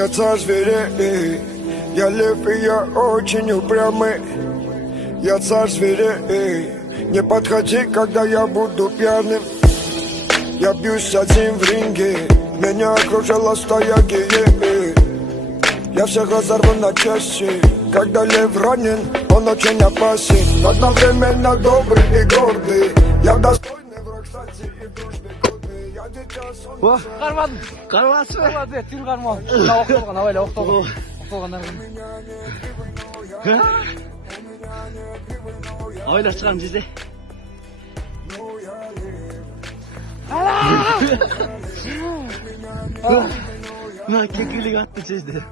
Я зверей, я лев и я очень упрямый. Я царь зверей, не подходи, когда я буду пьяным. Я бьюсь один в ринге, меня окружила стая геев. Я всех разорву на части, когда лев ранен, он очень опасен. Одновременно добрый и гордый, я достойный враг, кстати, и в дружбе годный. Я дитя солнца. Кармадым. Кармасы ма? Кармады, түйіл карман. Мына оқталған, абайла оқталған. Оқталғандар. Ойлап шығамын жерде. Мына кекілік атты жерде.